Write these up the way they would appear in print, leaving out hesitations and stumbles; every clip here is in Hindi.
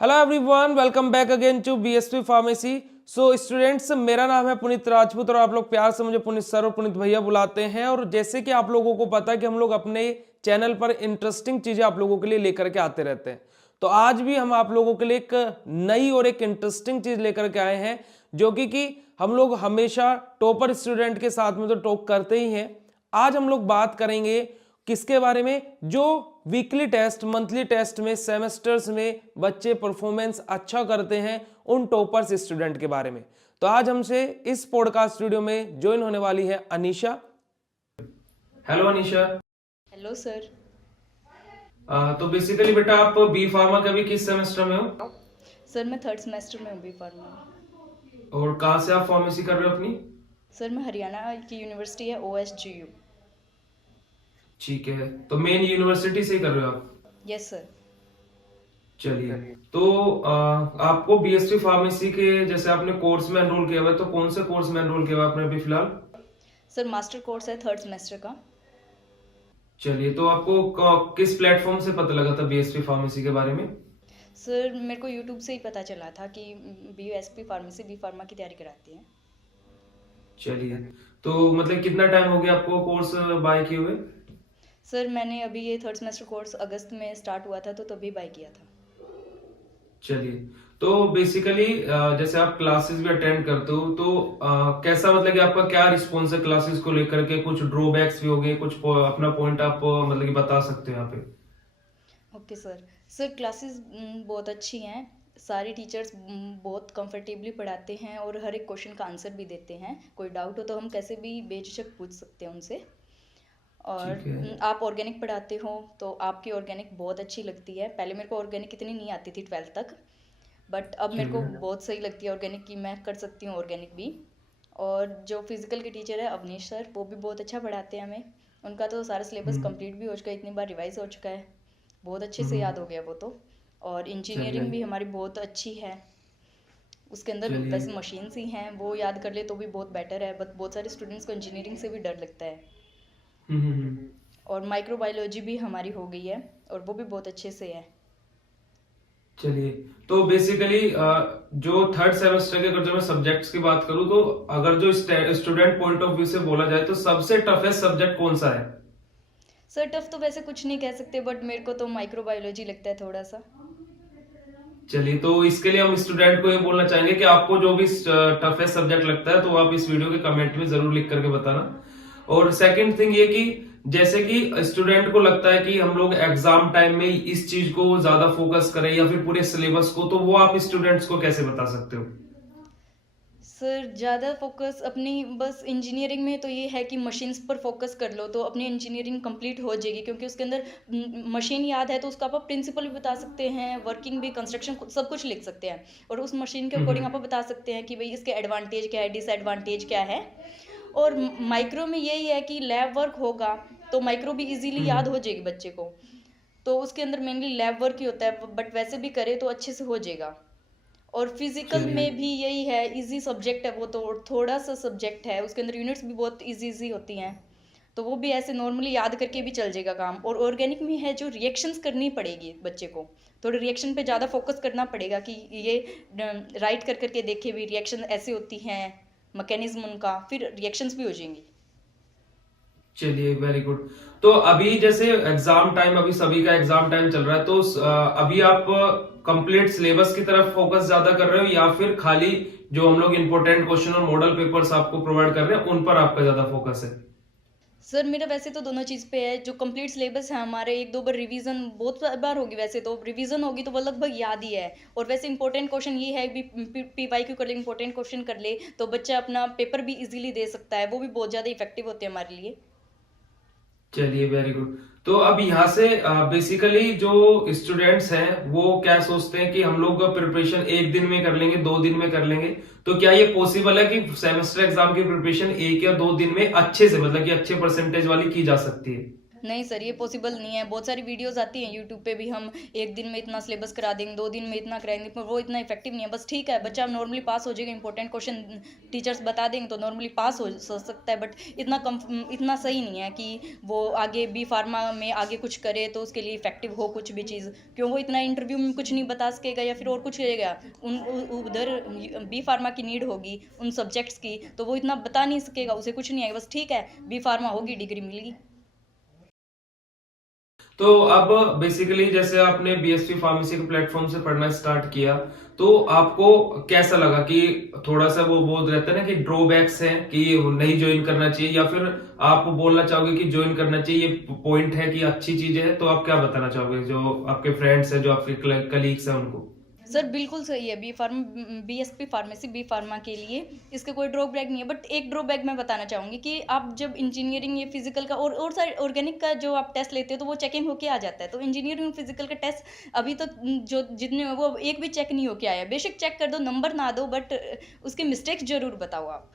Hello everyone, welcome back again to BSP pharmacy. So students, मेरा नाम है पुनीत राजपूत और आप लोग प्यार से मुझे पुनीत सर और पुनीत भैया बुलाते हैं। और जैसे कि आप लोगों को पता है कि हम लोग अपने चैनल पर इंटरेस्टिंग चीजें आप लोगों के लिए लेकर के आते रहते हैं, तो आज भी हम आप लोगों के लिए एक नई और एक इंटरेस्टिंग चीज लेकर के आए हैं, जो कि हम लोग हमेशा टॉपर स्टूडेंट के साथ में तो टॉप करते ही हैं। आज हम लोग बात करेंगे किसके बारे में, जो वीकली टेस्ट, मंथली टेस्ट में, सेमेस्टर्स में बच्चे परफॉर्मेंस अच्छा करते हैं, उन टॉपर्स स्टूडेंट के बारे में। तो आज हमसे इस पॉडकास्ट वीडियो में ज्वाइन होने वाली है Anisha. Hello Anisha. Hello sir. तो बेसिकली बेटा, आप बी फार्मा का भी किस सेमेस्टर में हो? सर मैं थर्ड सेमेस्टर में हूँ बी फार्मा में। और कहाँ से आप फार्मेसी कर रहे हो अपनी? सर मैं हरियाणा की यूनिवर्सिटी है OSGU। ठीक है, तो मेन यूनिवर्सिटी से ही कर रहे हो आप? Yes sir. चलिए, तो आपको बीएससी फार्मेसी के जैसे आपने कोर्स में एनरोल किया हुआ है, तो कौन से कोर्स में एनरोल किया हुआ है आपने अभी फिलहाल? सर मास्टर कोर्स है थर्ड सेमेस्टर का। चलिए, तो आपको किस प्लेटफॉर्म से पता लगा था बीएससी फार्मेसी के बारे में? सर मेरे को यूट्यूब से ही पता चला था कि BSP फार्मेसी बी फार्मा की तैयारी कराती है। चलिए, तो मतलब कितना टाइम हो गया आपको कोर्स बाय किए हुए? सर मैंने अभी ये थर्ड सेमेस्टर कोर्स अगस्त में स्टार्ट हुआ था, तो तभी बाय किया था। चलिए, तो बेसिकली जैसे आप क्लासेस भी अटेंड करते हो, तो कैसा मतलब कि आपका क्या रिस्पॉन्स है क्लासेस को लेकर के? कुछ ड्रॉबैक्स भी हो गए, कुछ अपना पॉइंट आप मतलब कि बता सकते हो यहाँ पे? Okay sir. सर क्लासेस बहुत अच्छी हैं। सारे टीचर्स बहुत कंफर्टेबली पढ़ाते हैं और हर एक क्वेश्चन का आंसर भी देते हैं। कोई डाउट हो तो हम कैसे भी बेझिझक पूछ सकते हैं उनसे। और ठीक है। आप ऑर्गेनिक पढ़ाते हो तो आपकी ऑर्गेनिक बहुत अच्छी लगती है। पहले मेरे को ऑर्गेनिक इतनी नहीं आती थी 12th तक, बट अब मेरे को चलिए। बहुत सही लगती है ऑर्गेनिक की। मैं कर सकती हूँ ऑर्गेनिक भी। और जो फिजिकल के टीचर है अवनीश सर, वो भी बहुत अच्छा पढ़ाते हैं हमें। उनका तो सारा सिलेबस कंप्लीट भी हो चुका है, इतनी बार रिवाइज हो चुका है, बहुत अच्छे से याद हो गया वो तो। और इंजीनियरिंग भी चलिए। हमारी बहुत अच्छी है। उसके अंदर चलिए। वैसे मशीन्स ही हैं, वो याद कर ले तो भी बहुत बेटर है, बट बहुत सारे स्टूडेंट्स को इंजीनियरिंग से भी डर लगता है। हम्म। और माइक्रोबायोलॉजी भी हमारी हो गई है और वो भी बहुत अच्छे से है। चलिए, तो बेसिकली जो थर्ड सेमेस्टर के अगर जो मैं सब्जेक्ट्स की बात करूं, तो अगर जो स्टूडेंट पॉइंट ऑफ व्यू से बोला जाए तो सबसे टफेस्ट सब्जेक्ट कौन सा है? सर टफ तो वैसे कुछ नहीं कह सकते, बट मेरे को तो माइक्रोबायोलॉजी लगता है थोड़ा सा। चलिए, तो इसके लिए हम स्टूडेंट को ये बोलना चाहेंगे कि आपको जो भी टफेस्ट सब्जेक्ट लगता है, तो आप इस वीडियो के कमेंट में जरूर लिख करके बताना। और सेकंड थिंग ये कि जैसे कि स्टूडेंट को लगता है कि हम लोग एग्जाम टाइम में इस चीज को ज्यादा फोकस करें या फिर पूरे सिलेबस को, तो वो आप स्टूडेंट्स को कैसे बता सकते हो? सर ज़्यादा फोकस अपनी बस इंजीनियरिंग में तो ये है कि मशीन्स पर फोकस कर लो तो अपनी इंजीनियरिंग कंप्लीट हो जाएगी, क्योंकि उसके अंदर मशीन याद है तो उसका आप प्रिंसिपल भी बता सकते हैं, वर्किंग भी, कंस्ट्रक्शन सब कुछ लिख सकते हैं। और उस मशीन के अकॉर्डिंग आप बता सकते हैं कि भाई इसके एडवांटेज क्या है, डिसएडवांटेज क्या है। और माइक्रो में यही है कि लैब वर्क होगा तो माइक्रो भी इजीली याद हो जाएगी बच्चे को। तो उसके अंदर मेनली लैब वर्क ही होता है, बट वैसे भी करे तो अच्छे से हो जाएगा। और फिजिकल चलिए। में भी यही है, इजी सब्जेक्ट है वो तो, थोड़ा सा सब्जेक्ट है, उसके अंदर यूनिट्स भी बहुत इजी इजी होती हैं, तो वो भी ऐसे नॉर्मली याद करके भी चल जाएगा काम। और ऑर्गेनिक में है जो रिएक्शंस करनी पड़ेगी बच्चे को, थोड़े रिएक्शन पे ज़्यादा फोकस करना पड़ेगा कि ये राइट कर करके देखे भी रिएक्शन ऐसे होती हैं, मैकेनिज्म उनका, फिर रिएक्शंस भी हो जाएंगी। चलिए, वेरी गुड। तो अभी जैसे एग्जाम टाइम, अभी सभी का एग्जाम टाइम चल रहा है, तो अभी आप कंप्लीट सिलेबस की तरफ फोकस ज्यादा कर रहे हो या फिर खाली जो हम लोग इंपॉर्टेंट क्वेश्चन और मॉडल पेपर्स आपको प्रोवाइड कर रहे हैं उन पर आपका ज्यादा फोकस है? सर मेरा वैसे तो दोनों चीज़ पे है। जो कंप्लीट सिलेबस है हमारे, एक दो बार रिवीजन बहुत बार होगी, वैसे तो रिवीजन होगी तो वो लगभग याद ही है। और वैसे इंपॉर्टेंट क्वेश्चन ये है भी, PYQ कर ले, इंपॉर्टेंट क्वेश्चन कर ले तो बच्चा अपना पेपर भी इजीली दे सकता है, वो भी बहुत ज़्यादा इफेक्टिव होते हैं हमारे लिए। चलिए, वेरी गुड। तो अब यहाँ से बेसिकली जो स्टूडेंट्स हैं वो क्या सोचते हैं कि हम लोग प्रिपरेशन एक दिन में कर लेंगे, 2 दिन में कर लेंगे, तो क्या ये पॉसिबल है कि सेमेस्टर एग्जाम की प्रिपरेशन 1 या 2 दिन में अच्छे से, मतलब कि अच्छे परसेंटेज वाली की जा सकती है? नहीं सर, ये पॉसिबल नहीं है। बहुत सारी वीडियोस आती हैं यूट्यूब पे भी, हम एक दिन में इतना सिलेबस करा देंगे, 2 दिन में इतना कराएंगे, पर वो इतना इफेक्टिव नहीं है। बस ठीक है, बच्चा नॉर्मली पास हो जाएगा, इंपॉर्टेंट क्वेश्चन टीचर्स बता देंगे तो नॉर्मली पास हो सकता है, बट इतना सही नहीं है कि वो आगे बी फार्मा में आगे कुछ करे तो उसके लिए इफेक्टिव हो कुछ भी चीज़, क्यों वो इतना इंटरव्यू में कुछ नहीं बता सकेगा या फिर और कुछ करेगा। उधर बी फार्मा की नीड होगी उन सब्जेक्ट्स की, तो वो इतना बता नहीं सकेगा, उसे कुछ नहीं आएगा। बस ठीक है, बी फार्मा होगी, डिग्री मिलेगी। तो अब बेसिकली जैसे आपने बीएससी फार्मेसी के प्लेटफॉर्म से पढ़ना स्टार्ट किया, तो आपको कैसा लगा कि थोड़ा सा वो बोल रहता है ना कि ड्रॉबैक्स हैं कि नहीं ज्वाइन करना चाहिए, या फिर आप बोलना चाहोगे कि ज्वाइन करना चाहिए, ये पॉइंट है कि अच्छी चीज है, तो आप क्या बताना चाहोगे जो आपके फ्रेंड्स हैं, जो आपके कलीग्स हैं उनको? सर बिल्कुल सही है, बीएसपी फार्मेसी बी फार्मा के लिए इसका कोई ड्रॉबैक नहीं है, बट एक ड्रॉबैक मैं बताना चाहूँगी कि आप जब इंजीनियरिंग ये फिजिकल का और सारे ऑर्गेनिक का जो आप टेस्ट लेते हो तो वो चेकिंग होके आ जाता है, तो इंजीनियरिंग फिजिकल का टेस्ट अभी तक जो जितने वो एक भी चेक नहीं होके आया। बेशक चेक कर दो, नंबर ना दो, बट उसके मिस्टेक्स जरूर बताओ आप।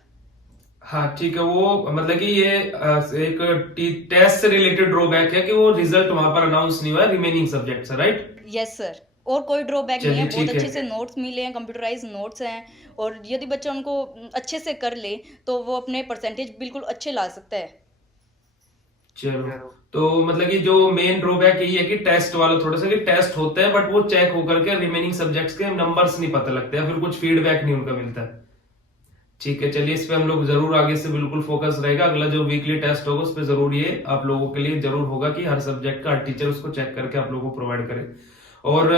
हाँ ठीक है, वो मतलब कि ये एक टेस्ट से रिलेटेड ड्रॉबैक है कि वो रिजल्ट वहां पर अनाउंस नहीं हुआ है रिमेनिंग सब्जेक्ट से, राइट? यस सर, और कोई ड्रॉबैक नहीं है, चलिए बहुत ठीक अच्छे है। से नोट्स मिले हैं, कंप्यूटराइज नोट्स हैं, और यदि बच्चा उनको अच्छे से कर ले तो वो अपने परसेंटेज बिल्कुल अच्छे ला सकता है। चलो, तो मतलब कि जो मेन ड्रॉबैक यही है कि टेस्ट वाला थोड़ा सा कि टेस्ट होते हैं बट वो चेक होकर के रिमेनिंग सब्जेक्ट्स के नंबर्स नहीं पता लगते, या फिर कुछ फीडबैक नहीं उनका मिलता है। ठीक है, चलिए इस पे हम लोग जरूर आगे से बिल्कुल फोकस रहेगा, अगला जो वीकली टेस्ट होगा उस पे जरूर ये आप लोगों के लिए जरूर होगा कि हर सब्जेक्ट का हर टीचर उसको चेक करके आप लोगों को प्रोवाइड करे। और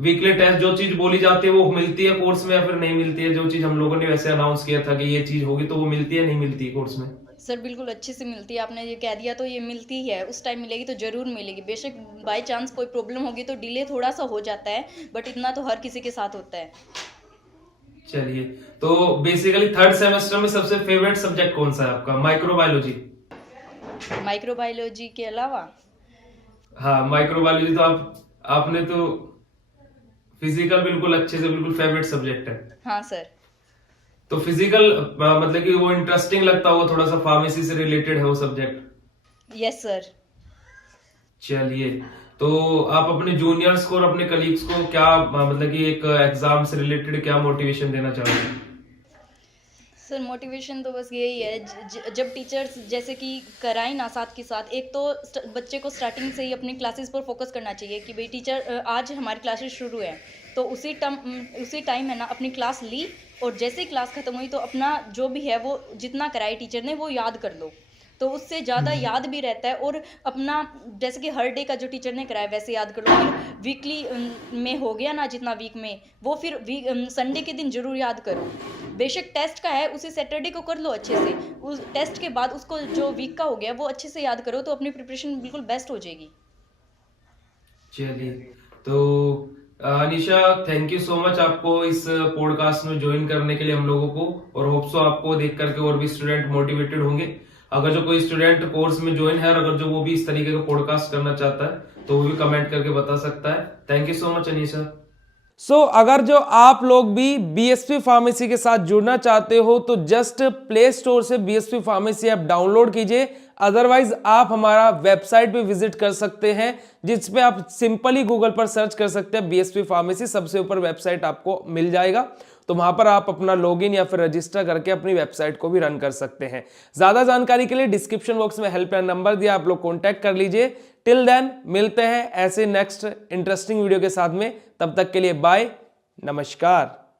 वीकली टेस्ट जो चीज बोली जाती है वो मिलती है कोर्स में या फिर नहीं मिलती है? जो चीज हम लोगों ने वैसे अनाउंस किया था कि ये चीज होगी, तो वो मिलती है नहीं मिलती है कोर्स में? सर बिल्कुल अच्छे से मिलती है, आपने ये कह दिया तो ये मिलती है, उस टाइम मिलेगी तो जरूर मिलेगी। बेशक बाय चांस कोई प्रॉब्लम होगी तो डिले थोड़ा सा हो जाता है, बट इतना तो हर किसी के साथ होता है। चलिए, तो बेसिकली थर्ड सेमेस्टर में सबसे फेवरेट सब्जेक्ट कौन सा है आपका? माइक्रोबायोलॉजी? माइक्रोबायोलॉजी के अलावा हाँ, माइक्रोबायोलॉजी तो आपने तो फिजिकल बिल्कुल अच्छे से बिल्कुल फेवरेट सब्जेक्ट है। हाँ सर। तो फिजिकल मतलब कि वो इंटरेस्टिंग लगता होगा, थोड़ा सा फार्मेसी से रिलेटेड है वो सब्जेक्ट? Yes sir. चलिए, तो आप अपने जूनियर्स को और अपने कलीग्स को क्या मतलब कि एक एग्जाम से रिलेटेड क्या मोटिवेशन देना चाहोगे? सर मोटिवेशन तो बस यही है, जब टीचर्स जैसे कि कराएं ना साथ के साथ, एक तो बच्चे को स्टार्टिंग से ही अपनी क्लासेस पर फोकस करना चाहिए कि भाई टीचर आज हमारी क्लासेस शुरू है, तो उसी टाइम है ना अपनी क्लास ली, और जैसे ही क्लास खत्म हुई तो अपना जो भी है वो जितना कराए टीचर ने वो याद कर लो, तो उससे ज़्यादा याद भी रहता है। और अपना जैसे कि हर डे का जो टीचर ने कराया वैसे याद कर लो, फिर वीकली में हो गया ना जितना वीक में, वो फिर संडे के दिन जरूर याद करो। बेशक टेस्ट का है उसे सैटरडे को कर लो अच्छे से, उस टेस्ट के बाद उसको जो वीक का हो गया वो अच्छे से याद करो, तो अपनी प्रिपरेशन बिल्कुल बेस्ट हो जाएगी। चलिए, तो Anisha, thank you so much आपको इस पॉडकास्ट में ज्वाइन करने के लिए हम लोगों को, और होप सो आपको देख करके और भी स्टूडेंट मोटिवेटेड होंगे। अगर जो कोई स्टूडेंट कोर्स में ज्वाइन है और अगर जो वो भी इस तरीके का पॉडकास्ट करना चाहता है तो वो भी कमेंट करके बता सकता है। Thank you so much Anisha. अगर जो आप लोग भी बीएसपी फार्मेसी के साथ जुड़ना चाहते हो तो जस्ट प्ले स्टोर से बीएसपी फार्मेसी ऐप डाउनलोड कीजिए, अदरवाइज आप हमारा वेबसाइट पे विजिट कर सकते हैं, जिस पे आप सिंपली गूगल पर सर्च कर सकते हैं बीएसपी फार्मेसी, सबसे ऊपर वेबसाइट आपको मिल जाएगा। तो वहां पर आप अपना लॉगिन या फिर रजिस्टर करके अपनी वेबसाइट को भी रन कर सकते हैं। ज्यादा जानकारी के लिए डिस्क्रिप्शन बॉक्स में हेल्पलाइन नंबर दिया, आप लोग कॉन्टैक्ट कर लीजिए। टिल देन मिलते हैं ऐसे नेक्स्ट इंटरेस्टिंग वीडियो के साथ में, तब तक के लिए बाय, नमस्कार।